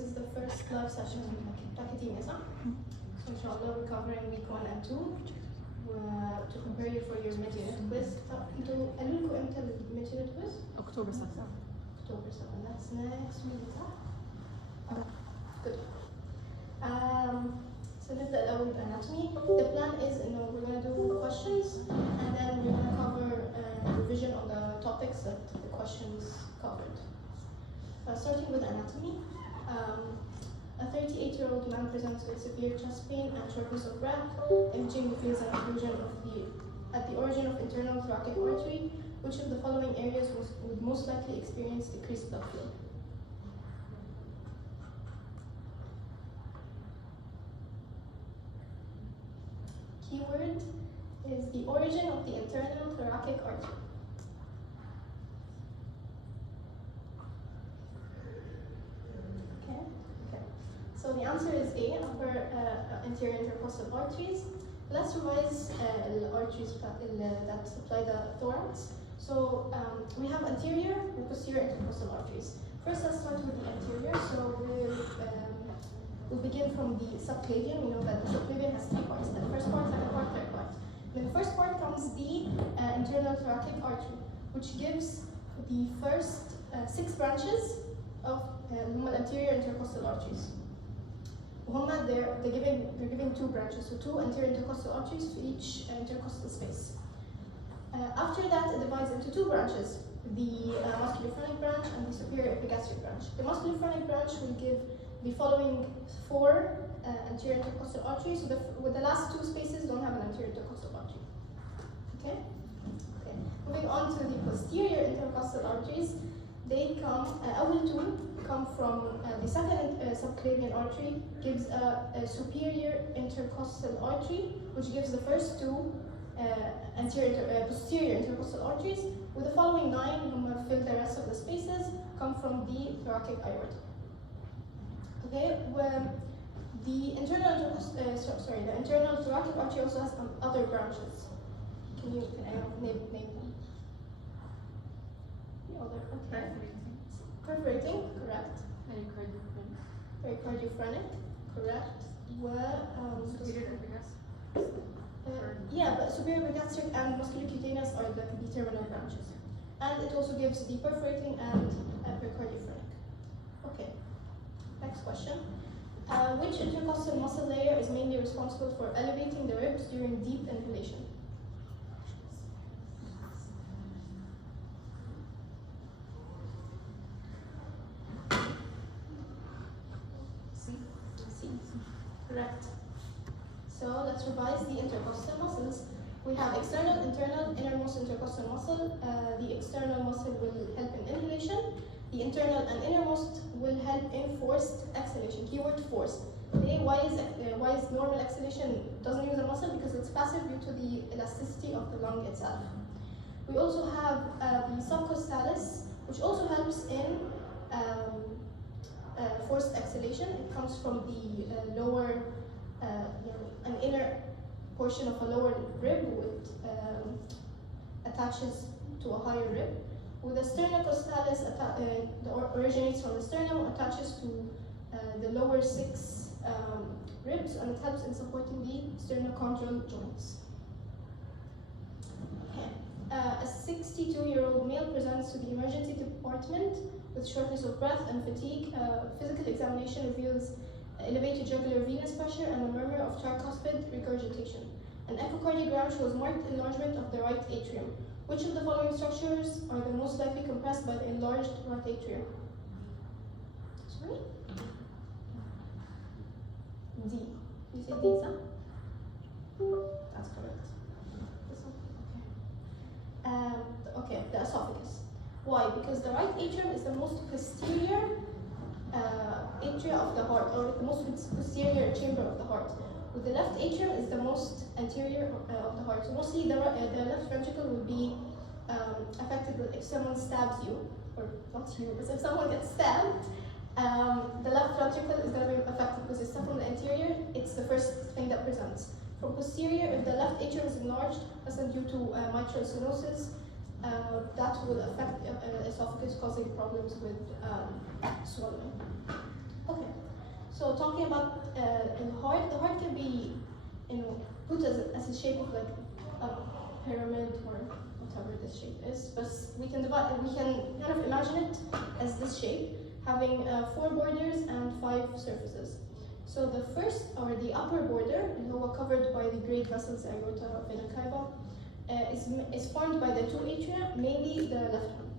is the first live session in PACademia, صح? So inshallah we're covering week 1 and 2 to prepare you for your mid-unit quiz. طب انتوا قالوا لكم امتى الميد-unit quiz؟ October 7. October 7. That's next week, صح؟ Good. So نبدأ الأول بأناتومي. The plan is we're gonna do questions and then we're gonna cover revision on the topics that the questions covered. Starting with anatomy. A 38-year-old man presents with severe chest pain and shortness of breath. Imaging reveals an occlusion at the origin of internal thoracic artery. Which of the following areas would most likely experience decreased blood flow? Keyword is the origin of the internal thoracic artery. So the answer is A, upper anterior intercostal arteries. Let's revise the arteries that supply the thorax. So we have anterior and posterior intercostal arteries. First, let's start with the anterior. So we'll begin from the subclavian. We know that the subclavian has 3 parts. The first part, second part, third part. In the first part comes the internal thoracic artery, which gives the first 6 branches of anterior intercostal arteries. They're giving 2 branches, so 2 anterior intercostal arteries for each intercostal space. After that, it divides into 2 branches, the musculophrenic branch and the superior epigastric branch. The musculophrenic branch will give the following 4 anterior intercostal arteries, so with the last 2 spaces don't have an anterior intercostal artery. Okay? Moving on to the posterior intercostal arteries, they come, come from the second subclavian artery, gives a superior intercostal artery, which gives the first 2 posterior intercostal arteries, with the following 9 who fill the rest of the spaces, come from the thoracic aorta. Okay, the internal thoracic artery also has some other branches. Can I name them? The other, okay. Perforating, correct. Pericardiophonic, correct. Superior Yeah, but superior epigastric and musculocutaneous are the terminal branches. And it also gives the perforating and pericardiophonic. Okay, next question. Which intercostal muscle layer is mainly responsible for elevating the ribs during deep inhalation? Correct. So let's revise the intercostal muscles. We have external, internal, innermost intercostal muscle. The external muscle will help in inhalation. The internal and innermost will help in forced exhalation. Keyword forced. Okay, why is normal exhalation doesn't use a muscle? Because it's passive due to the elasticity of the lung itself. We also have the subcostalis, which also helps in forced exhalation. It comes from the lower, an inner portion of a lower rib, which attaches to a higher rib. With the sternocostalis, originates from the sternum, attaches to the lower 6 ribs, and it helps in supporting the sternochondral joints. Okay. A 62-year-old male presents to the emergency department with shortness of breath and fatigue. Physical examination reveals elevated jugular venous pressure and a murmur of tricuspid regurgitation. An echocardiogram shows marked enlargement of the right atrium. Which of the following structures are the most likely compressed by the enlarged right atrium? Sorry? D. You say D, sir? That's correct. This one? Okay, the esophagus. Why? Because the right atrium is the most posterior atria of the heart, or the most posterior chamber of the heart. With the left atrium is the most anterior of the heart. So mostly the left ventricle will be affected if someone stabs you, or not you, but if someone gets stabbed, the left ventricle is going to be affected because it's from the anterior. It's the first thing that presents. From posterior, if the left atrium is enlarged, that's due to mitral stenosis, that will affect the esophagus, causing problems with swallowing. Okay, so talking about the heart can be, put as a shape of like a pyramid or whatever this shape is. But we can kind of imagine it as this shape, having 4 borders and 5 surfaces. So the first, or the upper border, covered by the great vessels aorta, vena cava, is formed by the 2 atria, mainly the left one.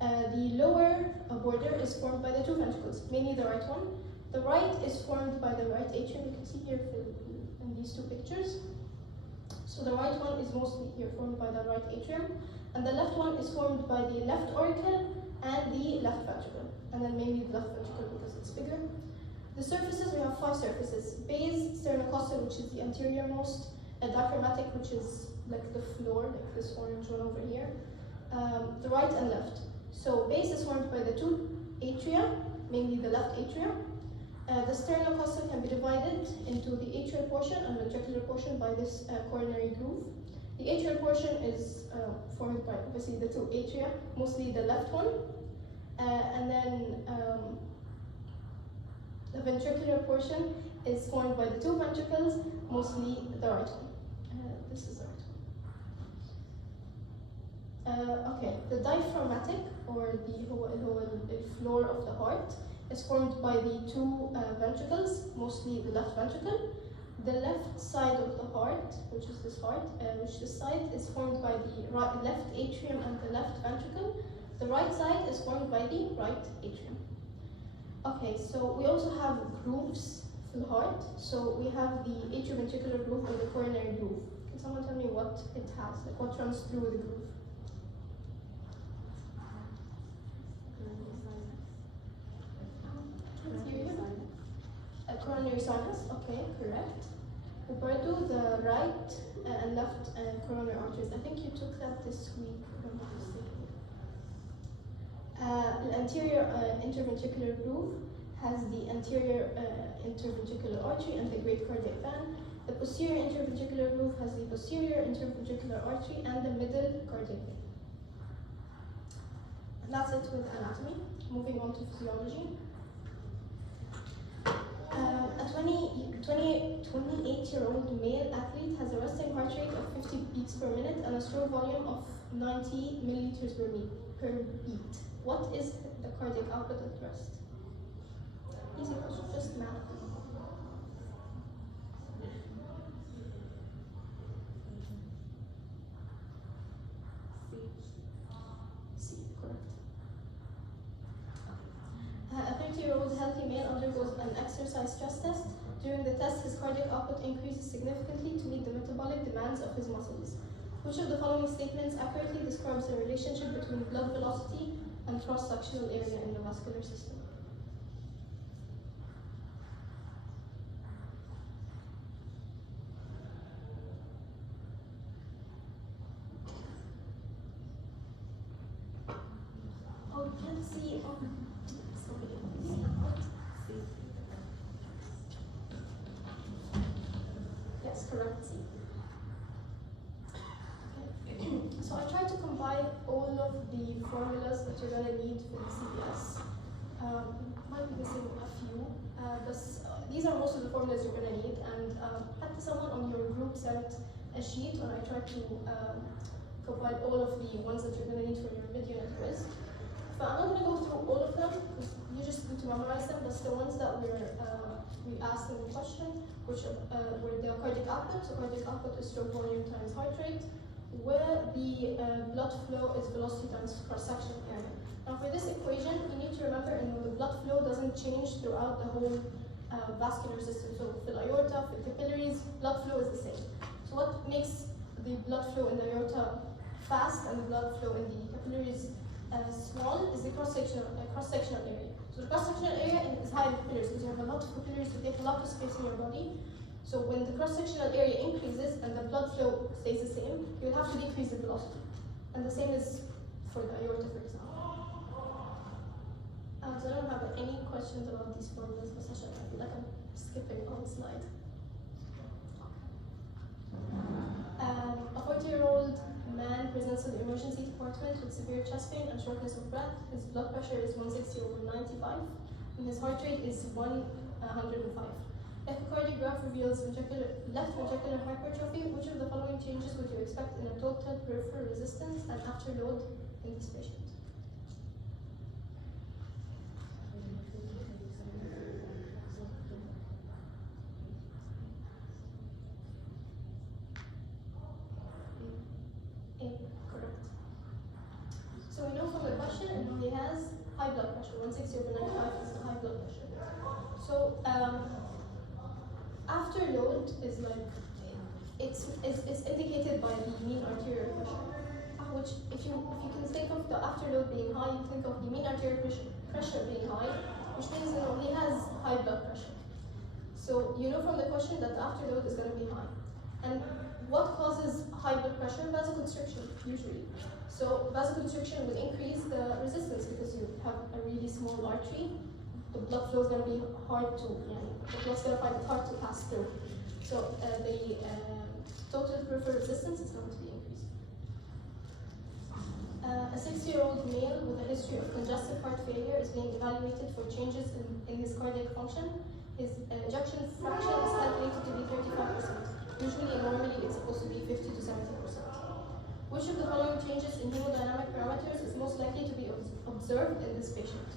The lower border is formed by the 2 ventricles, mainly the right one. The right is formed by the right atrium. You can see here in these 2 pictures. So the right one is mostly here formed by the right atrium, and the left one is formed by the left auricle and the left ventricle, and then mainly the left ventricle because it's bigger. The surfaces, we have 5 surfaces: base, sternocostal, which is the anteriormost, diaphragmatic, which is like the floor, like this orange one over here, the right and left. So base is formed by the 2 atria, mainly the left atrium. The sternocostal can be divided into the atrial portion and ventricular portion by this coronary groove. The atrial portion is formed by obviously the 2 atria, mostly the left one, and then the ventricular portion is formed by the 2 ventricles, mostly the right one. This is the right one. Okay, the diaphragmatic, or the floor of the heart, is formed by the 2 ventricles, mostly the left ventricle. The left side of the heart, which is this heart, this side is formed by the left atrium and the left ventricle. The right side is formed by the right atrium. Okay, so we also have grooves for the heart. So we have the atrioventricular groove or the coronary groove. Can someone tell me what it has, like what runs through the groove? A coronary sinus, okay, correct. Uberto, the right and left coronary arteries. I think you took that this week, if I'm not mistaken. The anterior interventricular groove has the anterior interventricular artery and the great cardiac vein. The posterior interventricular groove has the posterior interventricular artery and the middle cardiac vein. And that's it with anatomy. Moving on to physiology. A 28-year-old male athlete has a resting heart rate of 50 beats per minute and a stroke volume of 90 milliliters per beat. What is the cardiac output at rest? Easy question, just math. C, correct. A 30-year-old healthy male undergoes an exercise stress test. During the test, his cardiac output increases significantly to meet the metabolic demands of his muscles. Which of the following statements accurately describes the relationship between blood velocity and cross-sectional area in the vascular system? Oh, you can't see. Oh. Yes, correct. C. Okay. So I tried to combine all of the formulas that you're gonna need for the CBS. Might be missing a few, but these are most of the formulas you're gonna need. And had someone on your group sent a sheet when I tried to combine all of the ones that you're gonna need for your mid-unit quiz. But I'm not gonna go through all of them because you just need to memorize them. That's the ones that we asked in the question, which were the cardiac output. So cardiac output is stroke volume times heart rate, where the blood flow is velocity times cross-sectional area. Now for this equation, you need to remember the blood flow doesn't change throughout the whole vascular system. So for the aorta, for capillaries, blood flow is the same. So what makes the blood flow in the aorta fast and the blood flow in the capillaries small is the cross-sectional area. So the cross-sectional area is high in capillaries because you have a lot of capillaries to take a lot of space in your body. So when the cross-sectional area increases and the blood flow stays the same, you will have to decrease the velocity. And the same is for the aorta, for example. So I don't have any questions about these formulas, but I feel like I'm skipping on the slide. A 40-year-old man presents to the emergency department with severe chest pain and shortness of breath. His blood pressure is 160/95. and his heart rate is 105. Echocardiogram reveals left ventricular hypertrophy. Which of the following changes would you expect in a total peripheral resistance and after load in this patient? A, correct. So we know from the question he has high blood pressure. 160/95 is the high blood pressure. So after load is like it's indicated by the mean arterial pressure, which if you can think of the after load being high, you think of the mean arterial pressure being high, which means he has high blood pressure. So you know from the question that the after load is going to be high. And what causes high blood pressure? Vasoconstriction, usually. So vasoconstriction will increase the resistance because you have a really small artery. The blood flow is going to be hard to, the blood's going to find it hard to pass through. So the total peripheral resistance is going to be increased. A 60-year-old male with a history of congestive heart failure is being evaluated for changes in his cardiac function. His ejection fraction is calculated to be 35%. Usually, normally, it's supposed to be 50 to 70%. Which of the following changes in hemodynamic parameters is most likely to be observed in this patient?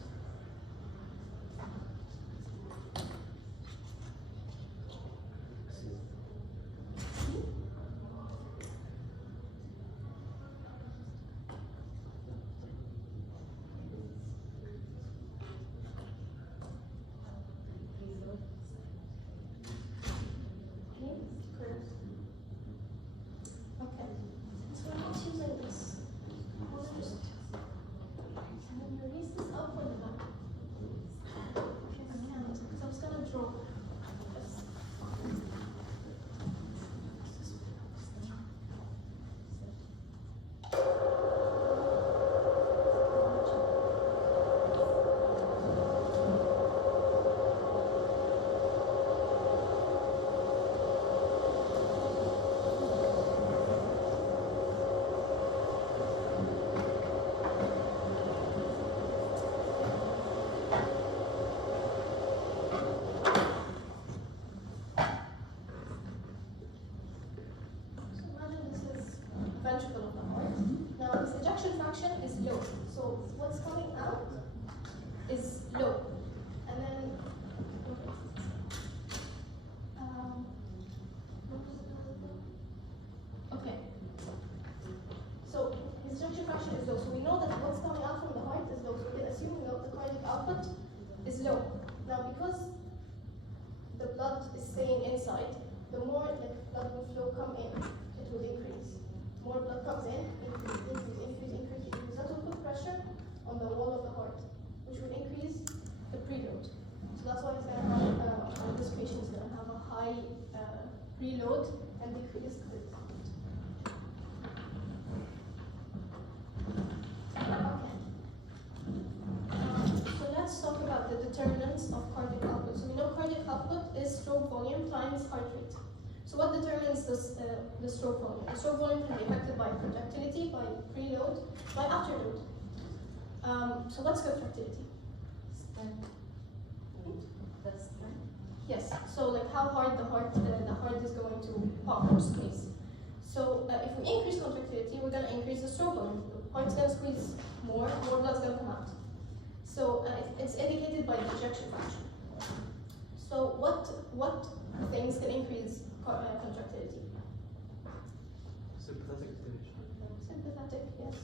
Ventricle of the heart. Now his ejection fraction is low, so what's coming out is low. And then okay. So his ejection fraction is low. So we know that what's coming out from the heart is low. So we can assume the cardiac output is low. Now because the blood is staying inside, the more blood will flow come in, it will increase. More blood comes in, increase. That will put pressure on the wall of the heart, which will increase the preload. So that's why it's going to have, this patient is going to have a high preload and decreased cardiac output. Okay. So let's talk about the determinants of cardiac output. So we know cardiac output is stroke volume times heart rate. So what determines this, the stroke volume? The stroke volume can be affected by contractility, by preload, by afterload. So what's contractility? Strength. That's strength. Yes. So like how hard the heart is going to pump or squeeze. So if we increase contractility, we're going to increase the stroke volume. The heart's going to squeeze more blood's going to come out. So it's indicated by the ejection fraction. So what things can increase contractility? Sympathetic stimulation. Sympathetic, yes.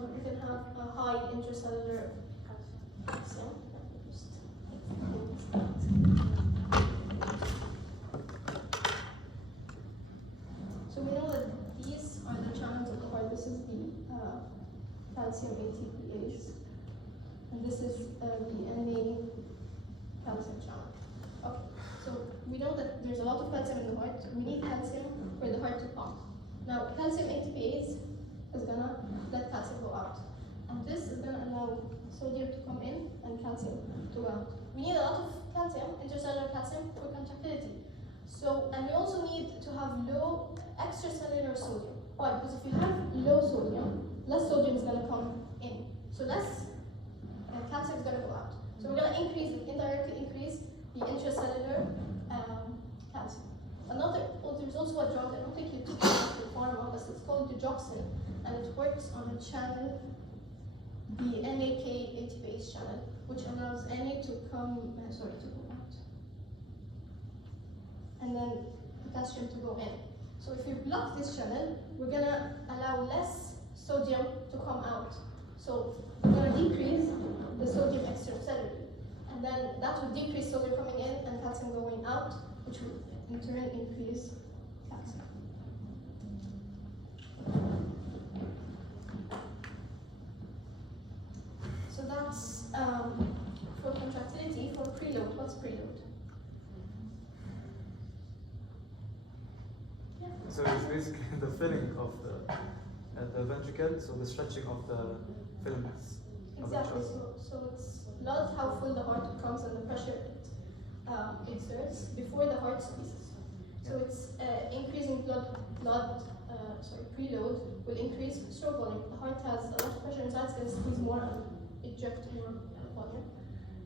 You can have a high intracellular calcium. So we know that these are the channels of the heart. This is the calcium ATPase, and this is the Na calcium channel. Okay, so we know that there's a lot of calcium in the heart. We need calcium for the heart to pump. Now, calcium ATPase is gonna let calcium go out, and this is gonna allow sodium to come in and calcium to go out. We need a lot of calcium, intercellular calcium, for contractility. So, and we also need to have low extracellular sodium. Why? Because if you have low sodium, less sodium is gonna come in. So less calcium is gonna go out. the intracellular calcium. There's also a drug, I don't think you took it in pharma, but it's called digoxin, and it works on a channel, the NAK ATPase channel, which allows Na to come, to go out, and then potassium to go in. So if you block this channel, we're gonna allow less sodium to come out. So we're gonna decrease the sodium extracellularly, and then that will decrease sodium coming in and calcium going out, which will in turn increase calcium. So that's for contractility. For preload, what's preload? Yeah. So it's basically the filling of the ventricle, so the stretching of the filaments. Exactly. So it's not how full the heart becomes and the pressure it exerts before the heart squeezes. So it's increasing preload will increase stroke volume. The heart has a lot of pressure inside, it's going to squeeze more and eject more volume.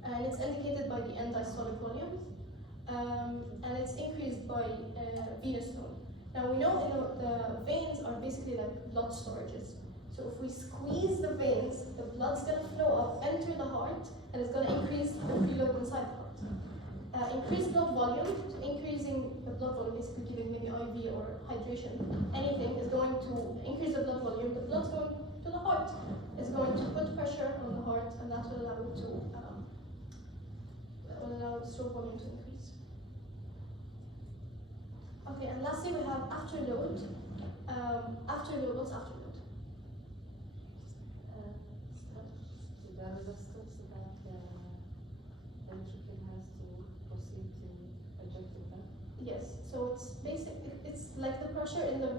And it's indicated by the end diastolic volume. And it's increased by venous tone. Now we know the veins are basically like blood storages. So if we squeeze the veins, the blood's going to flow up, enter the heart, and it's going to increase the preload inside the heart. Increased blood volume, so increasing the blood volume, basically giving maybe IV or hydration, anything is going to increase the blood volume. The blood's going to the heart. It's going to put pressure on the heart, and that will allow it to allow the stroke volume to increase. Okay, and lastly we have afterload. Afterload, what's afterload? The resistance that the ventricle has to proceed to eject the blood. Yes, so it's it's like the pressure in the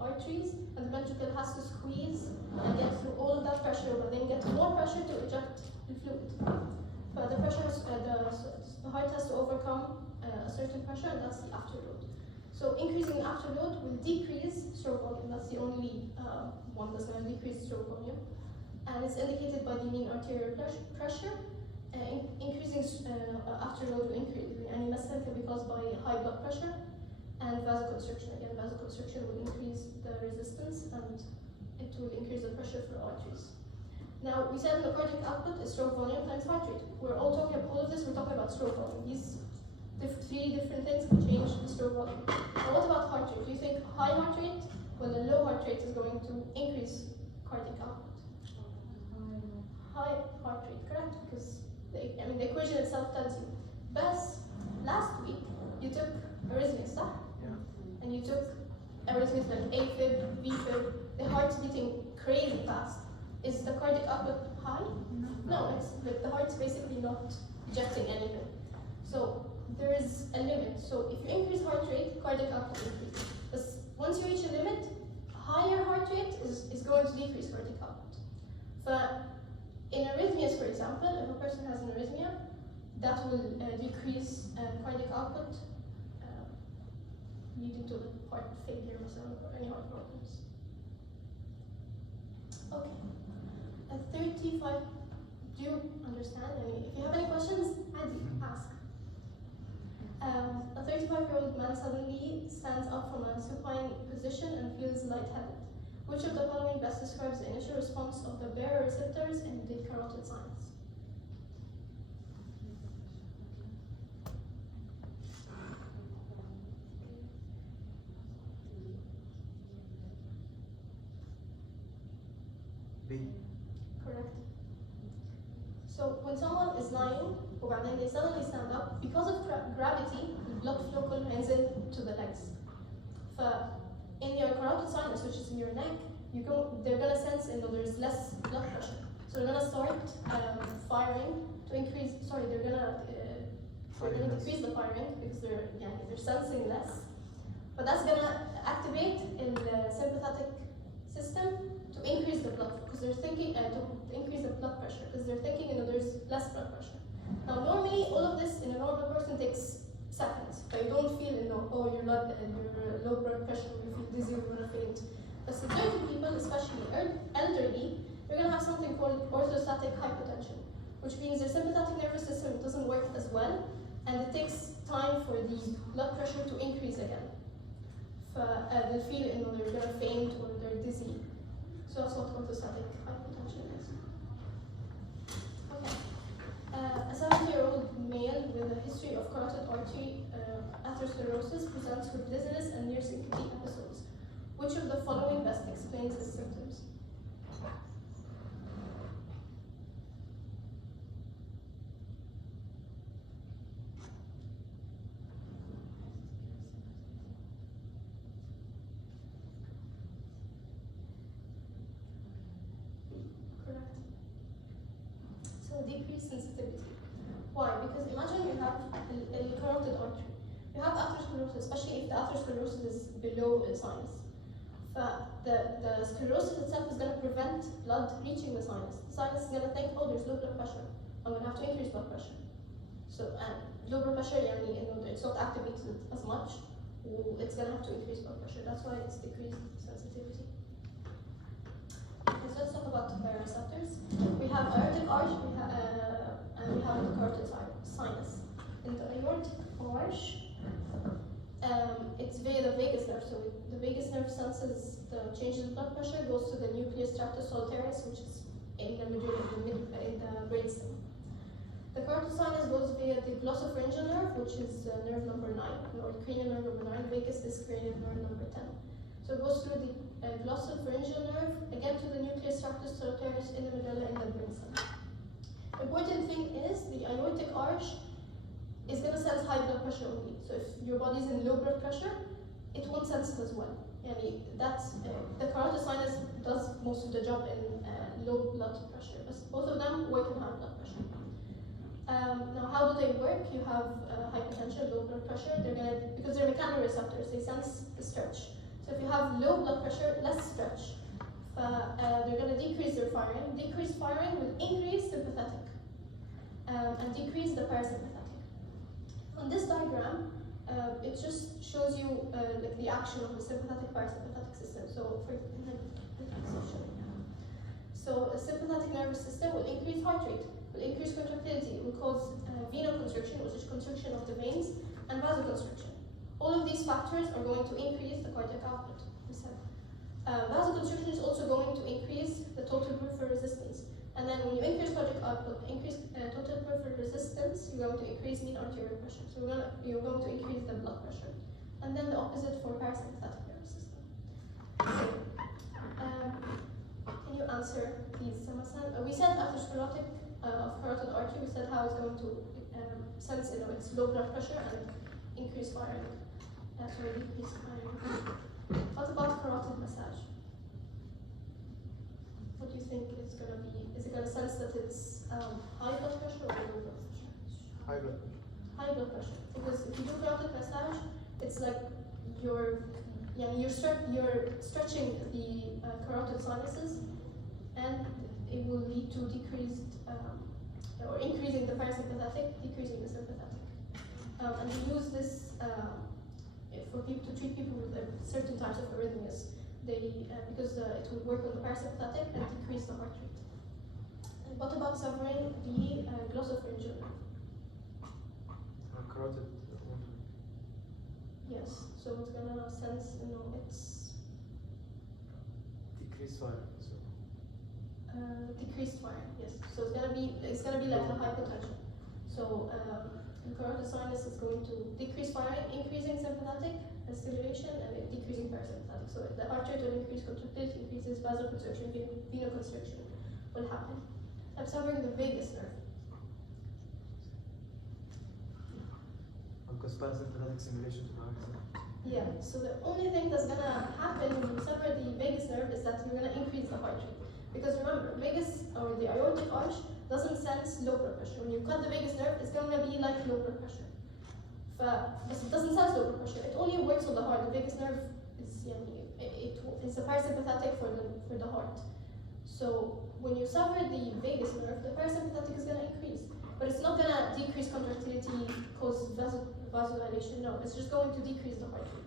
arteries, and the ventricle has to squeeze and get through all of that pressure, but then get more pressure to eject the fluid. But the pressure the heart has to overcome a certain pressure, and that's the afterload. So increasing afterload will decrease stroke volume. That's the only one that's going to decrease stroke volume. And it's indicated by the mean arterial pressure. Increasing afterload will increase. Anemia can be caused by high blood pressure and vasoconstriction. Again, vasoconstriction will increase the resistance and it will increase the pressure for arteries. Now, we said the cardiac output is stroke volume times heart rate. We're all talking about all of this. We're talking about stroke volume. These three different things can change the stroke volume. Now, what about heart rate? Do you think high heart rate, well, a low heart rate is going to increase cardiac output? High heart rate, correct? Because the equation itself tells you. But last week you took arrhythmias, huh? Yeah. And you took arrhythmias like AFib, VFib. The heart's beating crazy fast. Is the cardiac output high? No, it's like the heart's basically not ejecting anything. So there is a limit. So if you increase heart rate, cardiac output increases. But once you reach a limit, higher heart rate is going to decrease cardiac output. But in arrhythmias, for example, if a person has an arrhythmia, that will decrease cardiac output, leading to heart failure or any heart problems. Okay. A 35, do you understand? If you have any questions, ask. A 35-year-old man suddenly stands up from a supine position and feels lightheaded. Which of the following best describes the initial response of the baroreceptors in the carotid signs? B. Correct. So when someone is lying, and they suddenly stand up, because of gravity, the blood flow comes into the legs. In your carotid sinus, which is in your neck, they're going to sense there's less blood pressure. So they're going to start firing to increase, they're going to decrease the firing because they're sensing less. But that's going to activate in the sympathetic system to increase the blood flow, because they're thinking, to increase the blood pressure, because they're thinking there's less blood pressure. Now normally, all of this in a normal person takes seconds, but you don't feel your low blood pressure, you feel dizzy, you're going to faint. But certain people, especially elderly, they're going to have something called orthostatic hypotension, which means their sympathetic nervous system doesn't work as well, and it takes time for the blood pressure to increase again. They'll feel they're going to faint or they're dizzy. So that's what orthostatic hypotension is. Okay. A 70-year-old male with a history of carotid artery atherosclerosis presents with dizziness and near syncope episodes. Which of the following best explains his symptoms? Decreased sensitivity. Why? Because imagine you have a carotid artery. You have atherosclerosis, especially if the atherosclerosis is below the sinus. The sclerosis itself is going to prevent blood reaching the sinus. The sinus is going to think, oh, there's low blood pressure. I'm going to have to increase blood pressure. So, and low blood pressure, it's not activated as much. It's going to have to increase blood pressure. That's why it's decreased sensitivity. Okay, so let's talk about receptors. We have aortic arch, and we have the carotid sinus. In the aortic arch, it's via the vagus nerve. So the vagus nerve senses the changes in blood pressure, goes to the nucleus tractus solitarius, which is in the middle, in the brainstem. The carotid sinus goes via the glossopharyngeal nerve, which is nerve number 9, or cranial nerve number 9. Vagus is cranial nerve number 10. So it goes through the glossopharyngeal nerve, again to the nucleus tractus solitarius in the medulla in the brainstem. Important thing is the aortic arch is going to sense high blood pressure only. So if your body is in low blood pressure, it won't sense it as well. The carotid sinus does most of the job in low blood pressure, but both of them work in high blood pressure. Now, how do they work? You have hypertension, low blood pressure. Because they're mechanoreceptors, they sense the stretch. So if you have low blood pressure, less stretch, they're going to decrease their firing. Decreased firing will increase sympathetic and decrease the parasympathetic. On this diagram, it just shows you like the action of the sympathetic parasympathetic system. So a sympathetic nervous system will increase heart rate, will increase contractility, will cause venoconstriction, which is constriction of the veins, and vasoconstriction. All of these factors are going to increase the cardiac output. Vasoconstriction is also going to increase the total peripheral resistance. And then when you increase cardiac output, increase total peripheral resistance, you're going to increase mean arterial pressure. So you're going to increase the blood pressure. And then the opposite for parasympathetic nervous system. Can you answer these? We said atherosclerotic of carotid artery, we said how it's going to sense its low blood pressure and increase firing. Decrease firing. What about carotid massage? What do you think it's going to be? Is it going to sense that it's high blood pressure or low blood pressure? High blood pressure. High blood pressure. Because if you do carotid massage, it's like you're stretching the carotid sinuses, and it will lead to decreased or increasing the parasympathetic, decreasing the sympathetic. And we use this for people to treat people with certain types of arrhythmias. Because it will work on the parasympathetic and decrease the heart rate. And what about severing the glossopharyngeal nerve? Carotid. Yes. So it's gonna sense, it's Decreased firing. decreased firing. Yes. So it's gonna be like a hypotension. So the carotid sinus is going to decrease firing, increasing sympathetic stimulation, and decreasing parasympathetic. So the heart rate will increase, contractility increases, vasoconstriction, venoconstriction will happen. I'm severing the vagus nerve. Because parasympathetic stimulation to the heart. Yeah, so the only thing that's gonna happen when you sever the vagus nerve is that you're gonna increase the heart rate. Because remember, vagus or the aortic arch doesn't sense low blood pressure. When you cut the vagus nerve, it's gonna be like low blood pressure. But it doesn't sense low blood pressure. It only works on the heart. The vagus nerve is it's a parasympathetic for the heart. So when you sever the vagus nerve, the parasympathetic is gonna increase, but it's not gonna decrease contractility, cause vasodilation. No, it's just going to decrease the heart rate.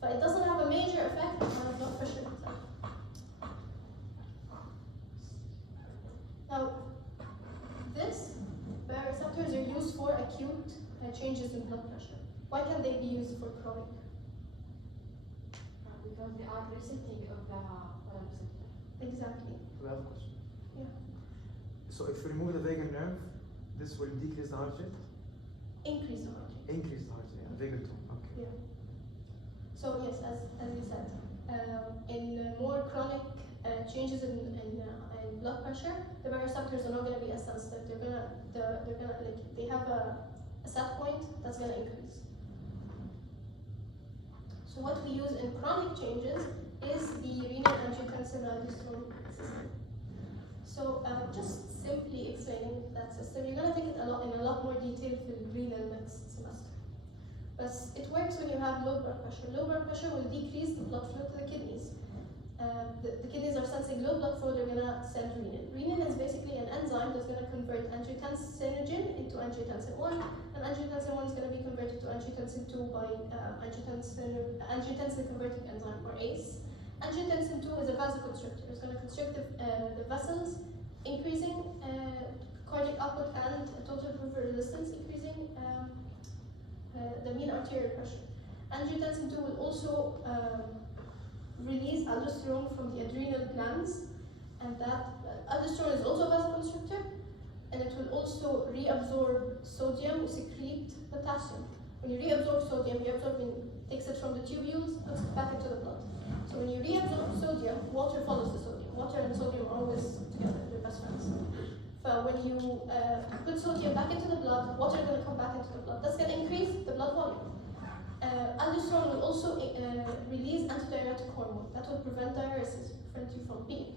But it doesn't have a major effect on blood pressure itself. Now, this used for acute changes in blood pressure. Why can't they be used for chronic? Because they are resetting of the receptor. Exactly. We have a question. Yeah. So if you remove the vagal nerve, this will decrease the heart rate? Increase the heart rate. Increase the heart rate, yeah. Vagal tone, okay. Yeah. So yes, as you said, in more chronic changes in blood pressure, the baroreceptors are not going to be as sensitive. They have a set point that's going to increase. So what we use in chronic changes is the renal angiotensin aldosterone system. So just simply explaining that system, you're going to think it in a lot more detail for renal next semester. But it works when you have low blood pressure. Low blood pressure will decrease the blood flow to the kidneys. The kidneys are sensing low blood flow, they're going to send renin. Renin is basically an enzyme that's going to convert angiotensinogen into angiotensin 1, and angiotensin 1 is going to be converted to angiotensin 2 by angiotensin converting enzyme, or ACE. Angiotensin 2 is a vasoconstrictor. It's going to constrict the vessels, increasing cardiac output and total peripheral resistance, increasing the mean arterial pressure. Angiotensin 2 will also release aldosterone from the adrenal glands, and that aldosterone is also a vasoconstrictor, and it will also reabsorb sodium, secrete potassium. When you reabsorb sodium, takes it from the tubules, puts it back into the blood. So when you reabsorb sodium, water follows the sodium. Water and sodium are always together, they're best friends. But when you put sodium back into the blood, water is going to come back into the blood. That's going to increase the blood volume. Aldosterone will also release antidiuretic hormone. That will prevent diuresis, prevent you from peeing.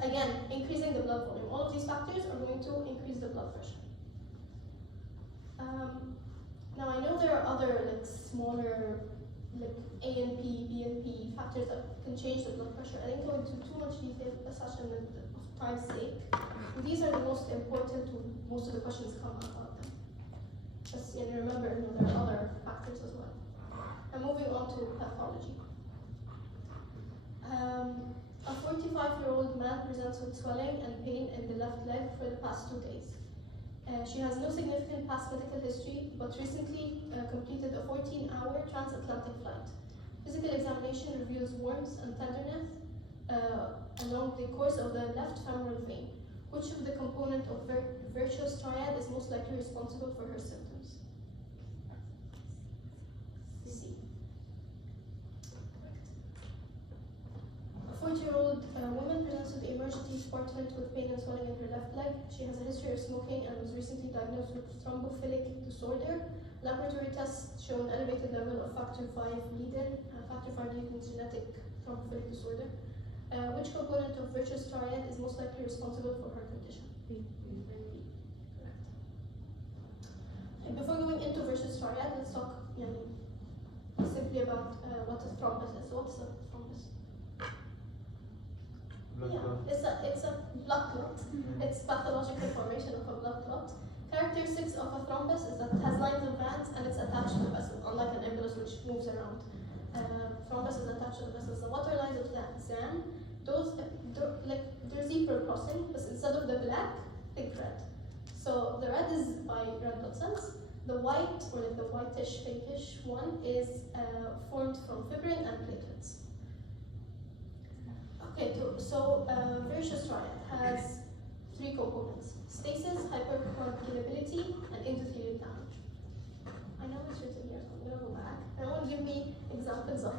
Again, increasing the blood volume. All of these factors are going to increase the blood pressure. Now I know there are other smaller A and P, B and P factors that can change the blood pressure. I didn't go into too much detail for the session of time's sake. These are the most important. Most of the questions come about them. Just remember, there are other factors as well. And moving on to pathology. A 45-year-old man presents with swelling and pain in the left leg for the past 2 days. She has no significant past medical history, but recently completed a 14-hour transatlantic flight. Physical examination reveals warmth and tenderness along the course of the left femoral vein. Which of the component of virtuous triad is most likely responsible for her symptoms? C. A 40-year-old woman presents to the emergency department with pain and swelling in her left leg. She has a history of smoking and was recently diagnosed with thrombophilic disorder. Laboratory tests show an elevated level of factor V Leiden. Factor V Leiden is genetic thrombophilic disorder. Which component of virtuous triad is most likely responsible for her condition? B. Correct. And before going into virtuous triad, let's talk simply about what a thrombus is. What's a thrombus? It's a blood clot. It's pathological formation of a blood clot. Characteristics of a thrombus is that it has lines of bands and it's attached to the vessel, unlike an embolus which moves around. Thrombus is attached to the vessels. The water lines of Zan, they're zebra crossing, but instead of the black, pink red. So the red is by red blood cells. The white, or the whitish, pinkish one, is formed from fibrin and platelets. Okay, so virtuous triad has 3 components: stasis, hypercoagulability, and endothelial damage. I know it's written here, so I'm gonna go back. I want to give me examples of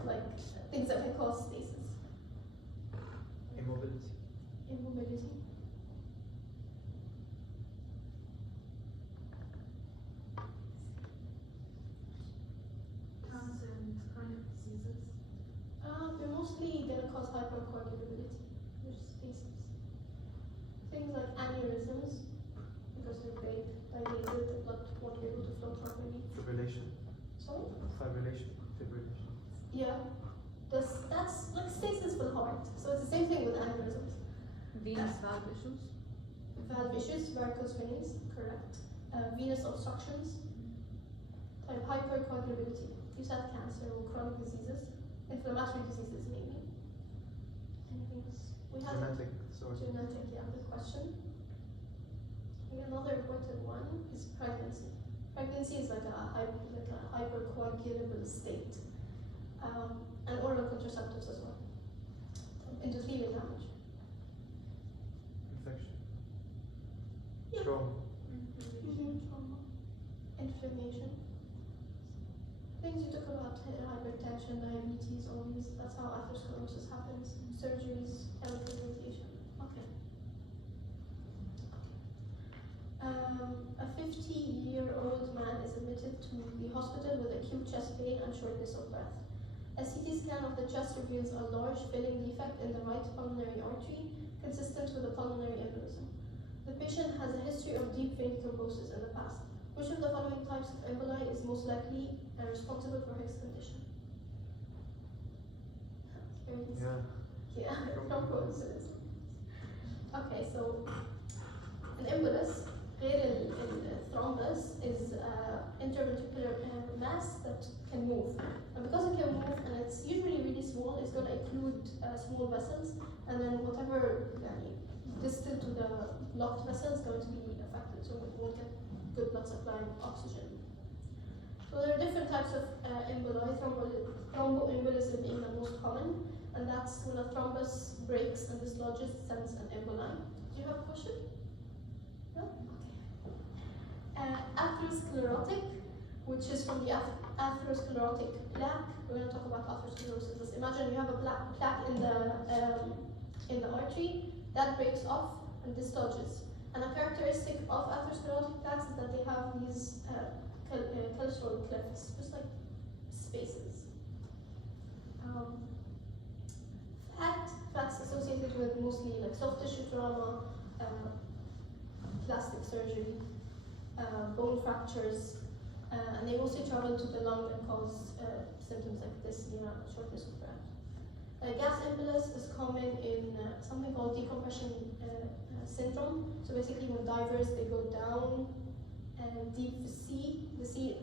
things that can cause stasis. Immobility. Immobility. Cancer and chronic diseases. They're mostly gonna cause hypercoagulability. There's stasis. Things like aneurysms, because they're very dilated, the blood won't be able to flow properly. Fibrillation. Sorry? Fibrillation. Fibrillation. Yeah. That's like stasis for the heart. So it's the same thing with aneurysms. Venous valve issues. Valve issues, varicose veins, correct. Venous obstructions. Type hypercoagulability. You said cancer or chronic diseases. Inflammatory diseases, maybe. Anything else? We have Genetic. Sorry. genetic, yeah, good question. Another important one is pregnancy. Pregnancy is like a hypercoagulable state, and oral contraceptives as well. Endothelial damage. Infection. Yeah. Trauma. Trauma. Inflammation. Things you talk about, hypertension, diabetes, all these. That's how atherosclerosis happens. Surgeries, chemical radiation. Okay. A 50-year-old man is admitted to the hospital with acute chest pain and shortness of breath. A CT scan of the chest reveals a large filling defect in the right pulmonary artery, consistent with a pulmonary embolism. The patient has a history of deep vein thrombosis in the past. Which of the following types of emboli is most likely responsible for his condition? Yeah, thrombosis. Okay, so an embolus, thrombus, is interventricular mass that can move. And because it can move and it's usually really small, it's going to include small vessels, and then whatever distal to the blocked vessel is going to be affected, so it won't get good blood supply and oxygen. So there are different types of emboli, thromboembolism being the most common, and that's when a thrombus breaks and dislodges, sends an emboli. Do you have a question? No? Okay. Atherosclerotic, which is from the atherosclerotic plaque. We're going to talk about atherosclerosis. Just imagine you have a plaque in the artery that breaks off and dislodges. And a characteristic of atherosclerotic plaques is that they have these cholesterol cliffs, just like spaces. Fats associated with mostly like soft tissue trauma, plastic surgery, bone fractures, and they mostly travel to the lung and cause symptoms like dyspnea, shortness of breath. Gas embolus is common in something called decompression syndrome. So basically, when divers they go down deep the sea,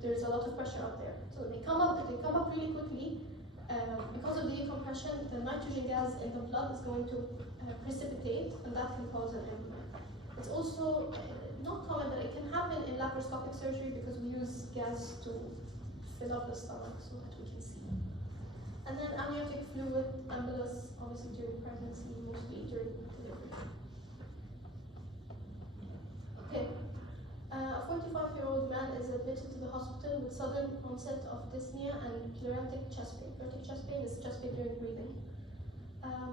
there's a lot of pressure out there. So they come up really quickly. Because of the decompression, the nitrogen gas in the blood is going to precipitate, and that can cause an emboli. It's also not common, but it can happen in laparoscopic surgery because we use gas to fill up the stomach so that we can see. And then amniotic fluid embolus, obviously during pregnancy, mostly during delivery. Okay. A 45-year-old man is admitted to the hospital with sudden onset of dyspnea and pleuritic chest pain. Pleuritic chest pain is chest pain during breathing.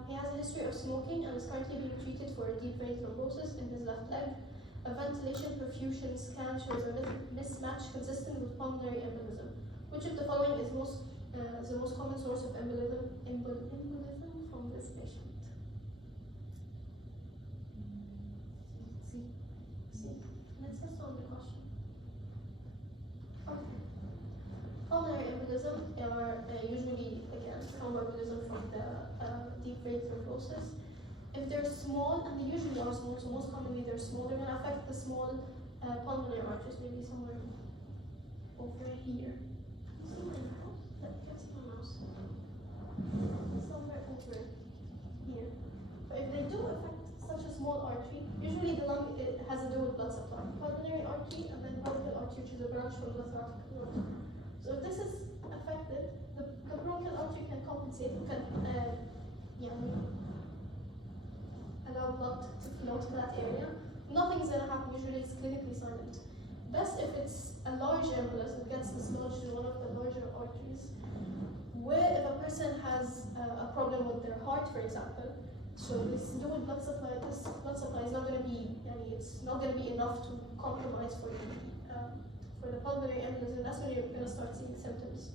He has a history of smoking and is currently being treated for a deep vein thrombosis in his left leg. A ventilation perfusion scan shows a mismatch consistent with pulmonary embolism. Which of the following is the most common source of embolism from this patient? Let's just on the question. Okay. Pulmonary embolism are usually, again, thromboembolism from the deep vein thrombosis. If they're small, and they usually are small, so most commonly they're small, they're going to affect the small pulmonary arteries, maybe somewhere over here. See my mouse? Let me get my mouse. Somewhere over here. But if they do affect such a small artery, usually the lung has a dual blood supply. Pulmonary artery and then bronchial artery, which is a branch from the thoracic aorta. So if this is affected, the bronchial artery can compensate, allow blood to flow to that area. Nothing's going to happen, usually it's clinically silent. Best if it's a large embolus, it gets dislodged in one of the larger arteries. Where if a person has a problem with their heart, for example, so this dual blood supply, is not going to be, it's not going to be enough to compromise for the pulmonary embolism. That's when you're going to start seeing symptoms.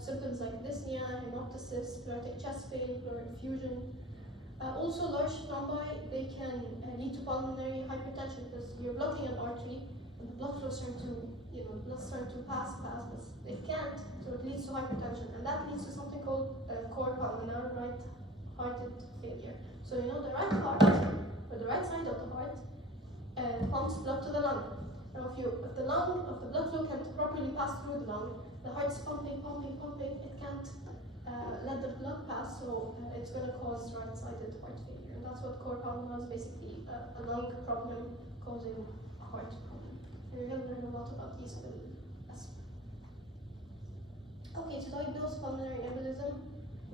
Symptoms like dyspnea, hemoptysis, pleuritic chest pain, pleural effusion. Also, large thrombi, they can lead to pulmonary hypertension because you're blocking an artery and the blood flow starting to pass, but it can't, so it leads to hypertension. And that leads to something called core pulmonary right-hearted failure. So the right heart, or the right side of the heart, pumps blood to the lung. Now if the blood flow can't properly pass through the lung, the heart's pumping, it can't let the blood pass, so it's going to cause right-sided heart failure. And that's what core problem was, basically a lung problem causing a heart problem. And we're going to learn a lot about these with us. Okay, to diagnose pulmonary embolism,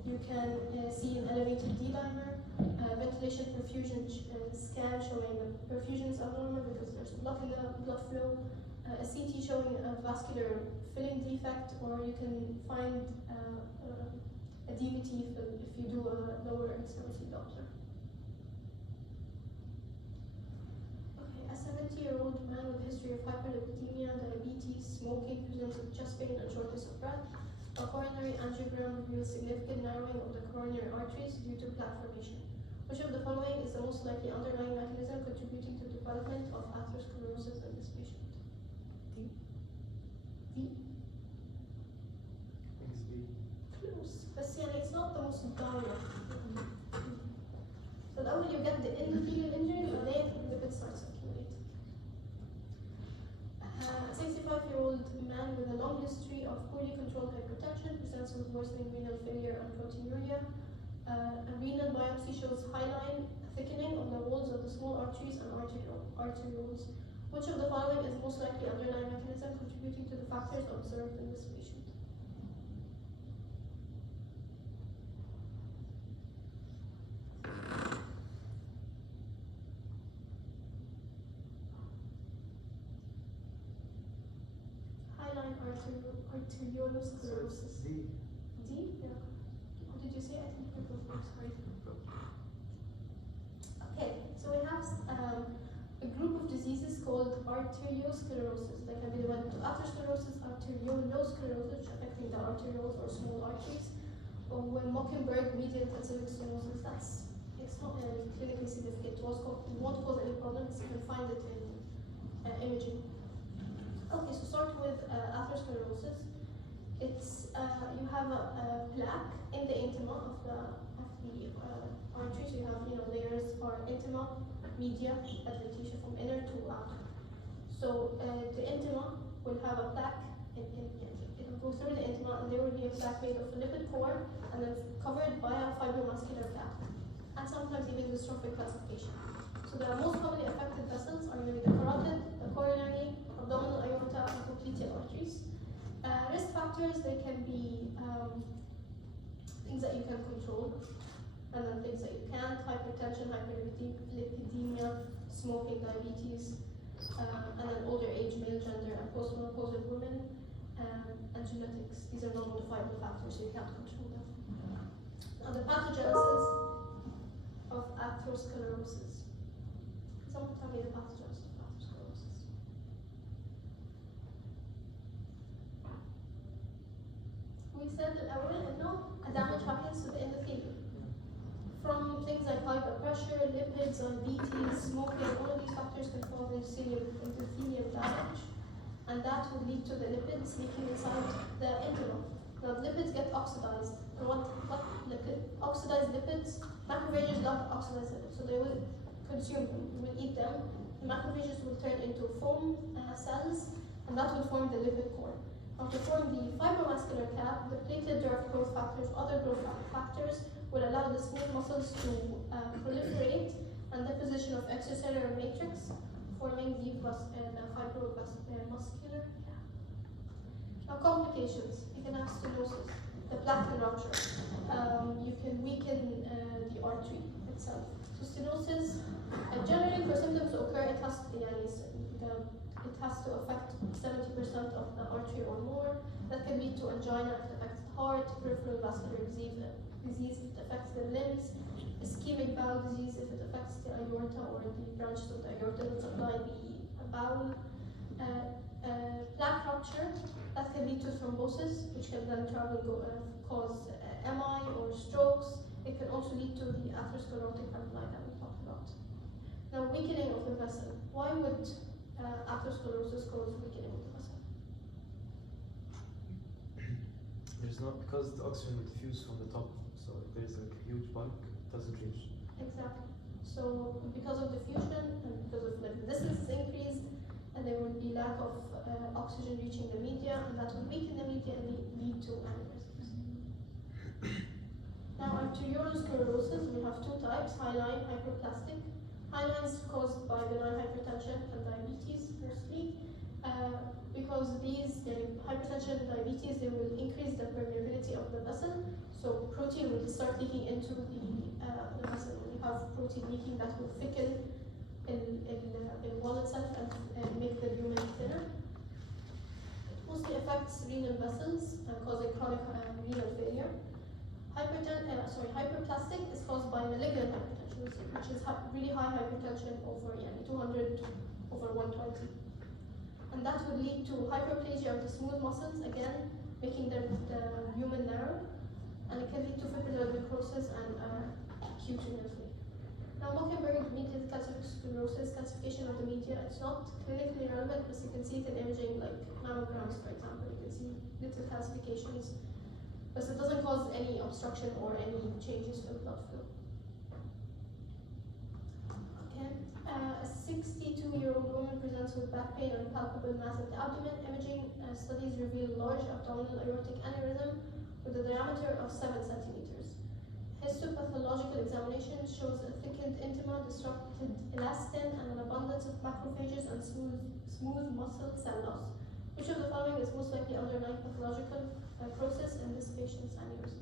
you can see an elevated D-dimer, ventilation perfusion scan showing the perfusion is abnormal because there's a block in the blood flow, a CT showing a vascular filling defect, or you can find a DVT if you do a lower extremity Doppler. Okay, a 70-year-old man with a history of hyperlipidemia, diabetes, smoking, presents with chest pain and shortness of breath. A coronary angiogram reveals significant narrowing of the coronary arteries due to plaque formation. Which of the following is the most likely underlying mechanism contributing to the development of atherosclerosis in this patient? D. D. I think it's B. Close. But see, it's not the most direct. So the you get the endothelial injury, and then the lipid starts accumulating. A 65-year-old man with a long history of poorly controlled hypertension presents with worsening renal failure and proteinuria. A renal biopsy shows hyaline thickening of the walls of the small arteries and arterioles. Which of the following is most likely underlying mechanism contributing to the factors observed in this patient? Hyaline arteriolosclerosis. D. D? Yeah. What did you say? I think we're both sorry. Okay, so we have a group of diseases called arteriosclerosis. They can be divided into atherosclerosis, arteriolosclerosis, affecting the arterioles or small arteries, or when Mockenberg medial calcific stenosis. It's not clinically significant. It won't cause any problems. You can find it in imaging. Okay, so start with atherosclerosis. It's you have a plaque in the intima of the artery. So you have layers or intima, media, adventitia from inner to outer. So the intima will have a plaque. It will go through the intima, and there will be a plaque made of a lipid core and then covered by a fibromuscular plaque, and sometimes even dystrophic calcification. So the most commonly affected vessels are going to be the carotid, the coronary, abdominal aorta, and popliteal arteries. Risk factors, they can be things that you can control, and then things that you can't: hypertension, hyperlipidemia, smoking, diabetes, and then older age, male gender, and postmenopausal women, and genetics. These are non-modifiable factors, so you can't control them. Now, the pathogenesis of atherosclerosis. Someone tell me the pathogenesis of atherosclerosis. We said earlier, a damage happens to the endothelium. From things like high blood pressure, lipids, diabetes, smoking, all of these factors can cause endothelial damage, and that would lead to the lipids leaking inside the intima. Now, the lipids get oxidized. And what oxidized lipids? Macrophages love oxidized lipids, so they will consume them. You will eat them. The macrophages will turn into foam cells, and that will form the lipid core. Now, to form the fibromuscular cap, the platelet-derived growth factors, other growth factors, will allow the smooth muscles to proliferate and deposition of extracellular matrix, forming the fibromuscular cap. Now, complications. You can have stenosis, the plaque can rupture. You can weaken the artery itself. So stenosis, generally for symptoms to occur, it has to affect 70% of the artery or more. That can lead to angina if it affects the heart, peripheral vascular disease if it affects the limbs, ischemic bowel disease if it affects the aorta or the branches of the aorta that supply the bowel. Plaque rupture, that can lead to thrombosis, which can then cause MI or strokes. It can also lead to the atherosclerotic alveoli that we talked about. Now, weakening of the vessel. Why would atherosclerosis cause weakening of the vessel? There's not, because the oxygen will diffuse from the top, so if there's a huge bulk, it doesn't reach. Exactly. So because of diffusion and because of the distance is increased, and there will be lack of oxygen reaching the media, and that will weaken the media and lead to aneurysms. Now, arteriolosclerosis, we have two types, high-line, hyperplastic. High-line is caused by benign hypertension and diabetes, mostly, because these hypertension and diabetes, they will increase the permeability of the vessel, so protein will start leaking into the vessel. When you have protein leaking, that will thicken the wall itself and make the lumen thinner. It mostly affects renal vessels, causing chronic renal failure. Hyperplastic is caused by malignant hypertension, which is really high hypertension over 200 over 120. And that would lead to hyperplasia of the smooth muscles, again, making the lumen narrow. And it can lead to fibrillar necrosis and acute renal failure. Now, Mockenberg-mediated calcific sclerosis, calcification of the media, it's not clinically relevant, but you can see it in imaging, like mammograms, for example. You can see little calcifications, but it doesn't cause any obstruction or any changes to the blood flow. Okay. A 62-year-old woman presents with back pain and palpable mass in the abdomen. Imaging studies reveal large abdominal aortic aneurysm with a diameter of 7 centimeters. Histopathological examination shows a thickened intima, disrupted elastin, and an abundance of macrophages and smooth muscle cell loss. Which of the following is most likely underlying pathological process in this patient's aneurysm?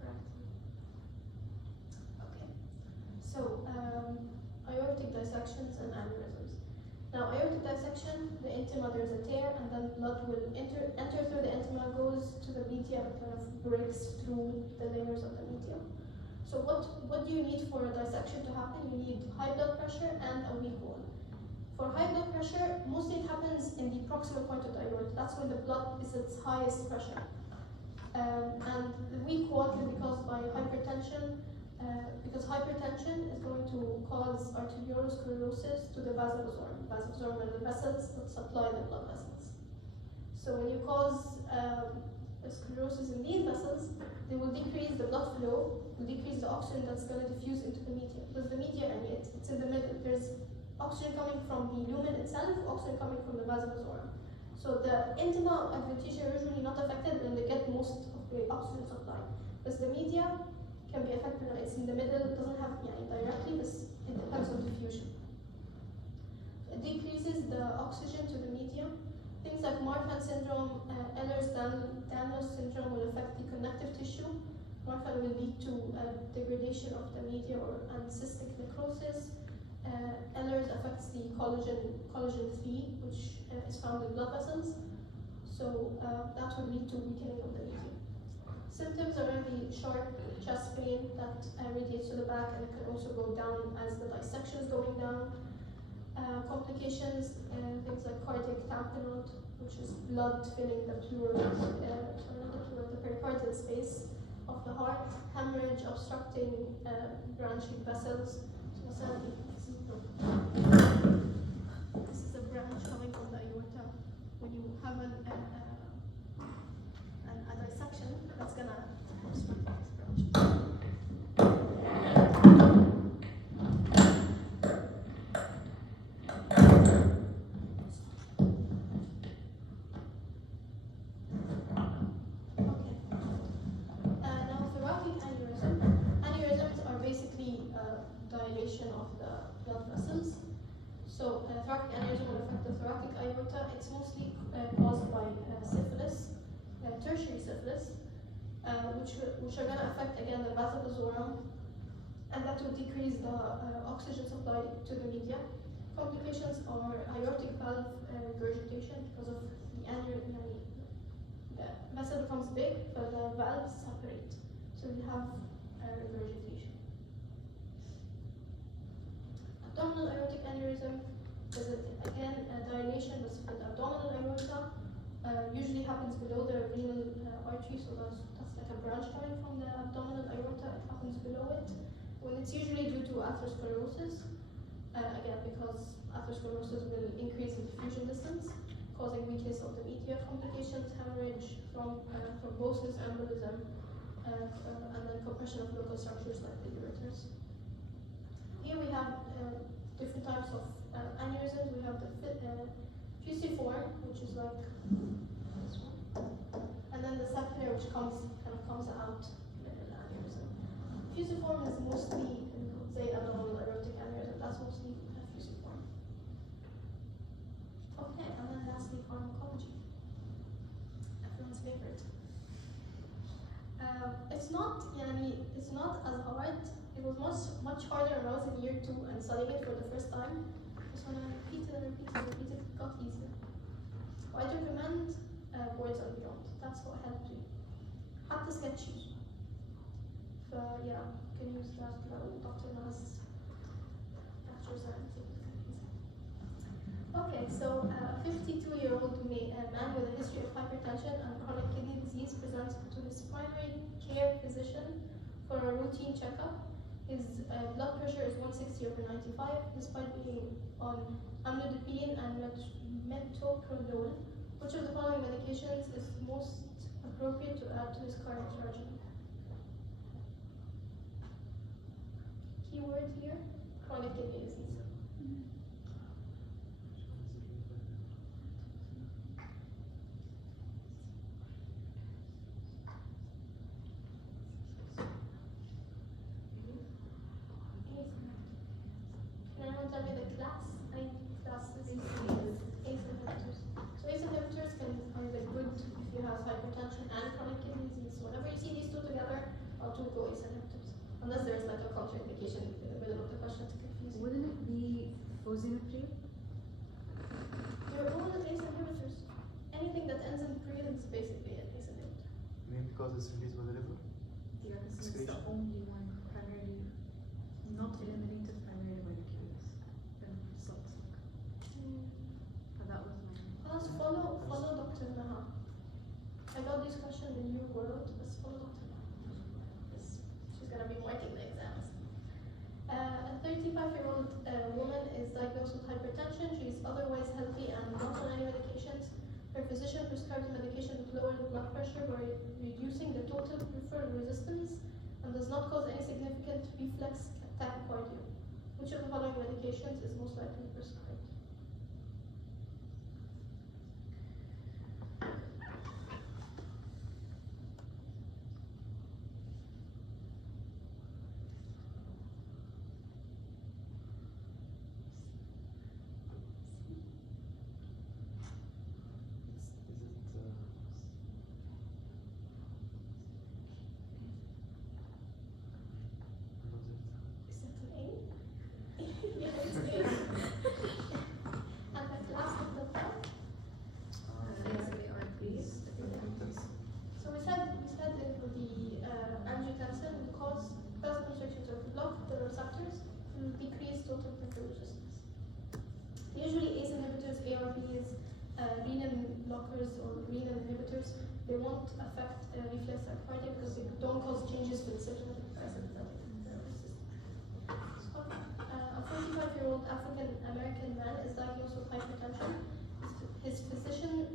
Correct. Okay. So, aortic dissections and aneurysms. Now, aortic dissection, the intima, there's a tear, and then blood will enter through the intima, goes to the media, and kind of breaks through the layers of the media. So what do you need for a dissection to happen? You need high blood pressure and a weak wall. For high blood pressure, mostly it happens in the proximal point of the aorta. That's when the blood is at its highest pressure. And the weak wall can be caused by hypertension, because hypertension is going to cause arteriolosclerosis to the vasovasorm. Vasovasorm are the vessels that supply the blood vessels. So when you cause sclerosis in these vessels, they will decrease the blood flow, will decrease the oxygen that's going to diffuse into the media. Because the media, it's in the middle. There's oxygen coming from the lumen itself, oxygen coming from the vasovasorm. So the intima adventitia are usually not affected when they get most of the oxygen supply. Because the media can be affected when it's in the middle, it doesn't have directly, but it depends on diffusion. It decreases the oxygen to the media. Things like Marfan syndrome, Ehlers-Danlos syndrome will affect the connective tissue. Marfan will lead to degradation of the media and cystic necrosis. Ehlers affects the collagen 3, which is found in blood vessels. So that will lead to weakening of the media. Symptoms are really sharp chest pain that radiates to the back, and it can also go down as the dissection is going down. Complications, things like cardiac tamponade, which is blood filling the the pericardial space of the heart. Hemorrhage, obstructing branching vessels. This is a branch coming from the aorta. When you have a dissection, that's gonna obstruct this branch. Now thoracic aneurysm. Aneurysms are basically dilation of the blood vessels. So thoracic aneurysm will affect the thoracic aorta. It's mostly caused by syphilis, tertiary syphilis, which are going to affect again the vasovasorm, and that will decrease the oxygen supply to the media. Complications are aortic valve regurgitation because of the aneurysm. The vessel becomes big, but the valves separate, so you have regurgitation. Abdominal aortic aneurysm is again a dilation of the abdominal aorta. Usually happens below the renal artery, so that's like a branch coming from the abdominal aorta. It happens below it. When it's usually due to atherosclerosis, again because atherosclerosis will increase the diffusion distance, causing weakness of the media. Complications, hemorrhage, thrombosis, embolism, and then compression of local structures like the ureters. Here we have different types of aneurysms. We have the fusiform, which is like this one, and then the secondary, which comes out in an aneurysm. Fusiform is mostly زي abdominal aortic aneurysm. That's mostly fusiform. Okay, and then lastly pharmacology. Everyone's favorite. It's not as hard. It was much harder when I was in year 2 and studying it for the first time. So when I repeated, it got easier. So I'd recommend Boards and Beyond. That's what helped me. حتى sketches. Yeah, you can use that Dr. Nas lectures and things. Okay, so a 52-year-old man with a history of hypertension and chronic kidney disease presents to his primary care physician for a routine checkup. His blood pressure is 160/95, despite being on amlodipine and metoprolol. Which of the following medications is most appropriate to add to his current regimen? Keyword here, chronic kidney disease. Can anyone tell me the class? I think class is ACE inhibitors. So ACE inhibitors are good if you have hypertension and chronic kidney disease. So whenever you see these two together, I'll go ACE inhibitors. Unless there's like a contraindication in the middle of the question to confuse you. Wouldn't it be fosinapril? They're all ACE inhibitors. Anything that ends in pril is basically an ACE inhibitor. I mean, because it's released by the liver? Yeah, because it's the Excretion. only one primarily not eliminated primarily by the kidneys. But that was my. Let's follow Dr. Naha. I got this question in New World. Let's follow Dr. Naha. Yes, she's gonna be marking the exams. A 35-year-old woman is diagnosed with hypertension. She is otherwise healthy and not on any medications. Her physician prescribed medication to lower the blood pressure by reducing the total peripheral resistance and does not cause any significant reflex tachycardia. Which of the following medications is most likely prescribed? Is it an A? Yeah, it's A. And the class of the blood. So we said that the angiotensin would cause vasoconstrictions or block the receptors and decrease total peripheral resistance. Usually ACE inhibitors, ARBs, renin blockers or renin inhibitors, they won't affect reflex tachycardia because they don't cause changes with symptomatic parasympathetic nervous system. A 45-year-old African American man is diagnosed with hypertension. His physician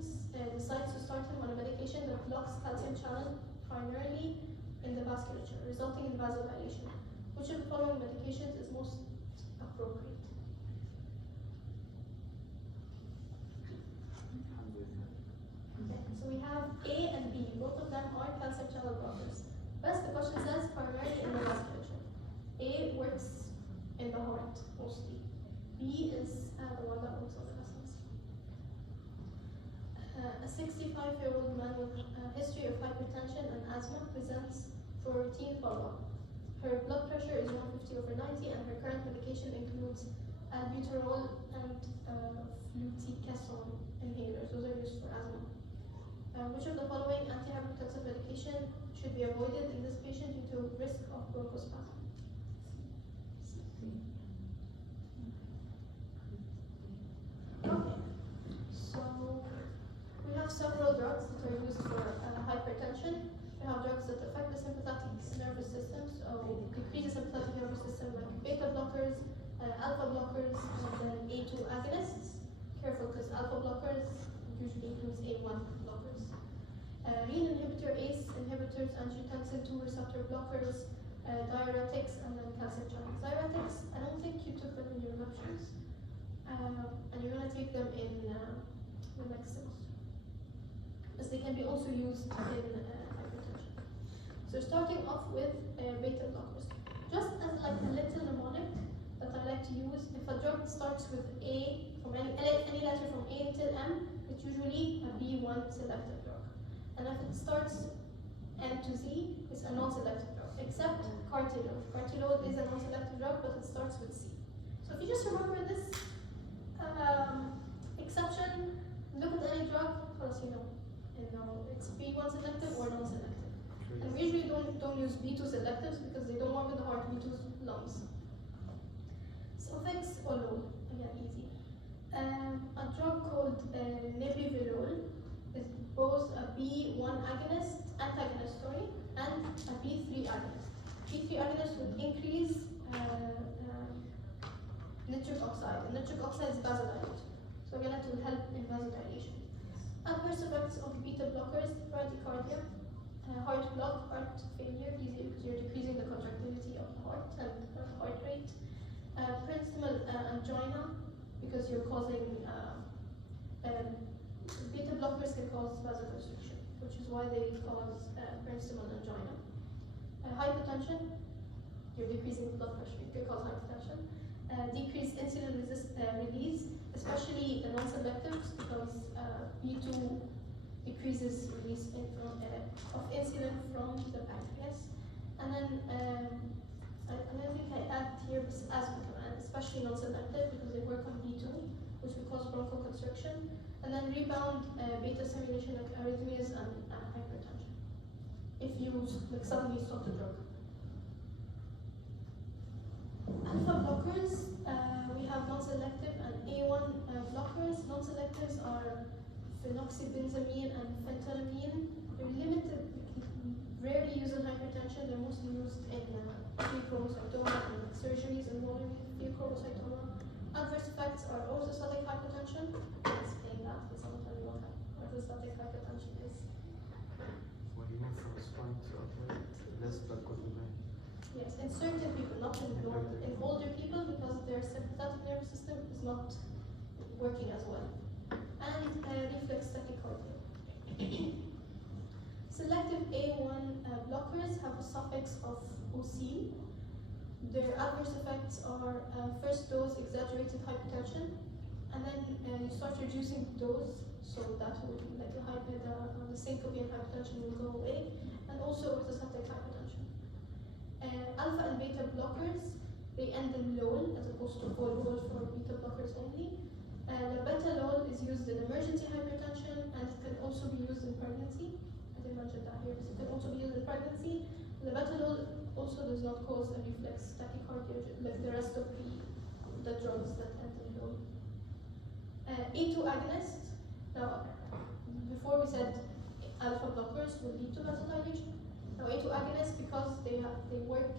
decides to start him on a medication that blocks calcium channel primarily in the vasculature, resulting in vasodilation. Which of the following medications is most appropriate? Okay, so we have A and B. Both of them are calcium channel blockers. First, the question says primarily in the vasculature. A works in the heart mostly. B is the one that works on the vessels. A 65-year-old man with a history of hypertension and asthma presents for routine follow-up. Her blood pressure is 150/90 and her current medication includes albuterol and fluticasone inhalers. Those are used for asthma. Which of the following antihypertensive medication should be avoided in this patient due to risk of bronchospasm? Okay, so we have several drugs that are used for hypertension. We have drugs that affect the sympathetic nervous system, so decrease the sympathetic nervous system like beta blockers, alpha blockers, and then A2 agonists. Careful because alpha blockers usually includes A1 blockers. Renin inhibitor, ACE inhibitors, angiotensin 2 receptor blockers, diuretics, and then calcium channels. Diuretics, I don't think you took them in your lectures. And you're going to take them in the next semester. as they can be also used in hypertension. So starting off with beta blockers. Just as like a little mnemonic that I like to use, if a drug starts with A, from any letter from A till M, it's usually a B1 selective drug. And if it starts N to Z, it's a non-selective drug, except cartilol. Cartilol is a non-selective drug, but it starts with C. So if you just remember this exception, look at any drug, because you know it's B1 selective or non-selective. And we usually don't use B2 selectives because they don't work with the heart, B2's lungs. Suffix olol, again easy. A drug called nebivolol is both a B1 antagonist, and a B3 agonist. B3 agonist would increase nitric oxide, and nitric oxide is vasodilator. So again, it will help in vasodilation. Adverse effects of beta blockers: bradycardia, heart block, heart failure, easy because you're decreasing the contractility of the heart and heart rate. Proximal angina, because you're causing beta blockers can cause vasoconstriction, which is why they cause proximal angina. Hypertension, you're decreasing blood pressure, it can cause hypertension. Decreased insulin release, especially the non-selectives, because B2 decreases release of insulin from the pancreas. And then another thing I add here is aspartame, especially non-selective because they work on B2, which will cause bronchoconstriction. And then rebound beta stimulation like arrhythmias and hypertension. If you suddenly stop the drug. Alpha blockers, we have non-selective and A1 blockers. Non-selectives are phenoxybenzamine and phentolamine. They're limited, rarely used in hypertension. They're mostly used in pheochromocytoma and surgeries involving pheochromocytoma. Adverse effects are orthostatic hypertension. Let's explain that because someone tell me what orthostatic hypertension is. When you move from a spine to upward, less blood goes to the brain. Yes, in certain people, not in normal. In older people, because their sympathetic nervous system is not working as well. And reflex tachycardia. Selective A1 blockers have a suffix of OC. Their adverse effects are first dose exaggerated hypertension, and then you start reducing dose, so that will like the syncopian hypertension will go away, and also orthostatic hypertension. Alpha and beta blockers, they end in lol as opposed to vol for beta blockers only. Labetalol is used in emergency hypertension, and it can also be used in pregnancy. I didn't mention that here, but it can also be used in pregnancy. Labetalol also does not cause a reflex tachycardia like the rest of the drugs that end in lol. A2 agonist. Now, before we said alpha blockers will lead to vasodilation. Now A2 agonists, because they work,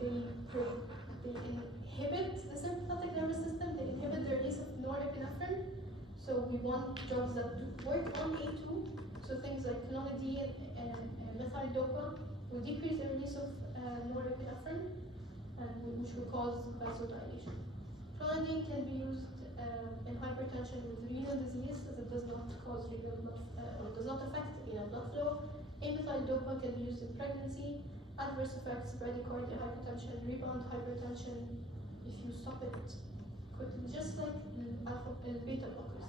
they inhibit the sympathetic nervous system, they inhibit the release of norepinephrine. So we want drugs that work on A2, so things like clonidine and methyl dopa will decrease the release of norepinephrine, and which will cause vasodilation. Clonidine can be used in hypertension with renal disease, as it does not cause renal blood, or does not affect renal blood flow. Amethyl dopa can be used in pregnancy. Adverse effects: bradycardia, hypertension, rebound hypertension. If you stop it quickly, just like alpha beta blockers.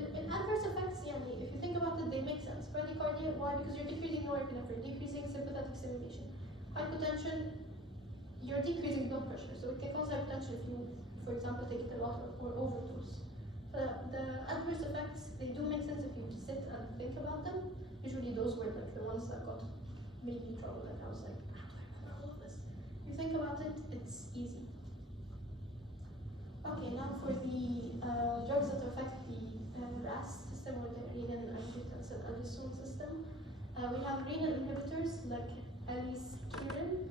In adverse effects, if you think about it, they make sense. Bradycardia, why? Because you're decreasing norepinephrine, decreasing sympathetic stimulation. Hypertension, you're decreasing blood pressure, so it can cause hypertension if you, for example, take it a lot or overdose. The adverse effects, they do make sense if you sit and think about them. Usually those were like the ones that made me trouble, and I was like, how do I remember all of this? If you think about it, it's easy. Okay, now for the drugs that affect the RAS system, or the renin-angiotensin-aldosterone system. We have renal inhibitors like aliskiren.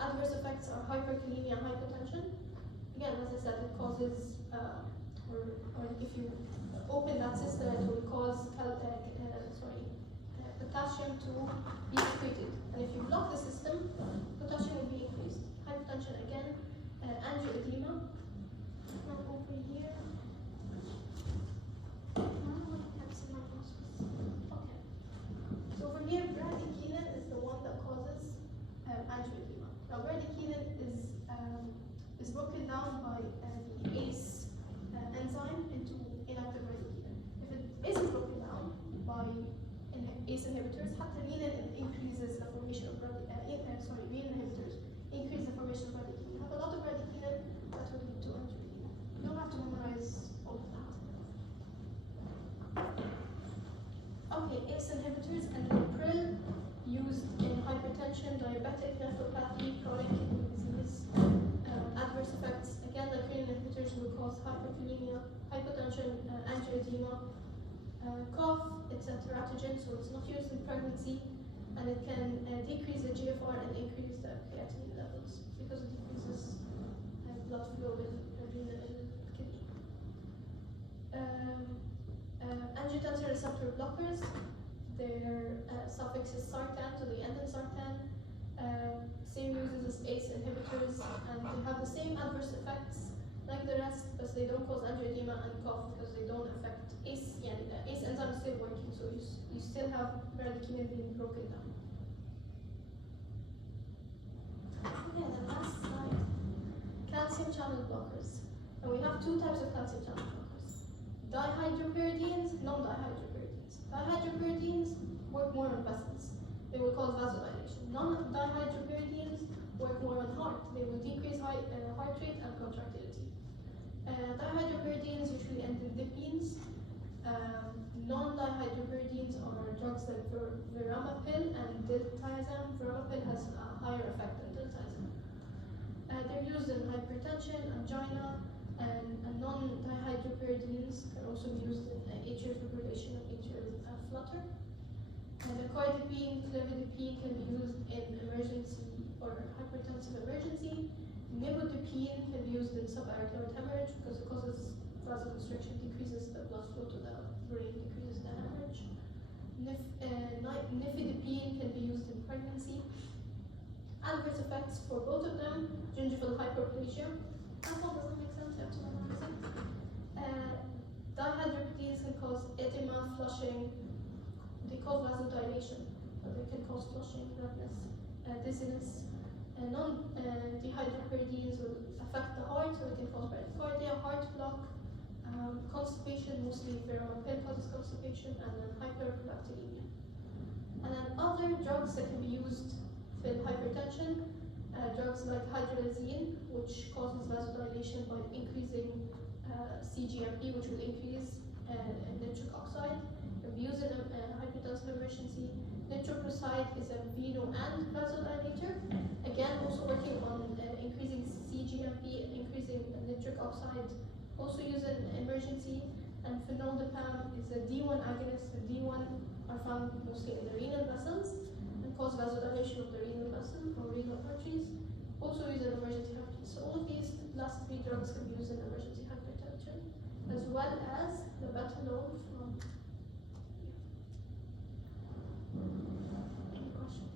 Adverse effects are hyperkalemia and hypertension. Again, as I said, it causes, or if you open that system, it will cause potassium to be secreted. And if you block the system, potassium will be increased. Hypertension again, angioedema. Now over here. Now, bradykinin is broken down by the ACE enzyme into inactive bradykinin. If it isn't broken down by ACE inhibitors, حتى renin increases the formation of renin inhibitors increase the formation of bradykinin. You have a lot of bradykinin that will lead to angioedema. You don't have to memorize all of that. Okay, ACE inhibitors and April used in hypertension, diabetic nephropathy, chronic kidney disease, adverse effects. Again, like renin inhibitors will cause hyperkalemia, hypotension, angioedema, cough. It's a teratogen, so it's not used in pregnancy, and it can decrease the GFR and increase the creatinine levels because it decreases blood flow in renal kidney. Angiotensin receptor blockers, their suffix is sartan, so they end in sartan. Same uses as ACE inhibitors, and they have the same adverse effects like the rest, but they don't cause angioedema and cough because they don't affect ACE. Yeah, the ACE enzyme is still working, so you still have bradykinin being broken down. Okay, the last slide. Calcium channel blockers. And we have two types of calcium channel blockers. Dihydropyridines, non-dihydropyridines. Dihydropyridines work more on vessels. They will cause vasodilation. Non-dihydropyridines work more on heart. They will decrease heart rate and contractility. Dihydropyridines usually end in dipines. Non-dihydropyridines are drugs like veramapil and diltiazem. Veramapil has a higher effect than diltiazem. They're used in hypertension, angina, and non-dihydropyridines can also be used in atrial fibrillation and atrial flutter. The cardipine, clevidipine can be used in emergency or hypertensive emergency. Nimodipine can be used in subarachnoid hemorrhage because it causes vasoconstriction, decreases the blood flow to the brain, decreases the hemorrhage. Nifedipine can be used in pregnancy. Adverse effects for both of them: gingival hyperplasia. That one doesn't make sense, you have to memorize it. Dihydropyridines can cause edema, flushing. They cause vasodilation, but they can cause flushing, redness, dizziness. Non-dihydropyridines will affect the heart, so it can cause bradycardia, heart block, constipation, mostly veramapil causes constipation, and then hyperprolactinemia. And then other drugs that can be used for hypertension, drugs like hydrolazine, which causes vasodilation by increasing CGMP, which will increase nitric oxide. Can be used in a hypertensive emergency. Nitroprusside is a veno and vasodilator. Again, also working on increasing CGMP, increasing nitric oxide. Also used in emergency. And phenoldiprem is a D1 agonist. The D1 are found mostly in the renal vessels and cause vasodilation of the renal vessel or renal arteries. Also used in emergency hypertension. So all of these last three drugs can be used in emergency hypertension, as well as the betanol from. Any questions?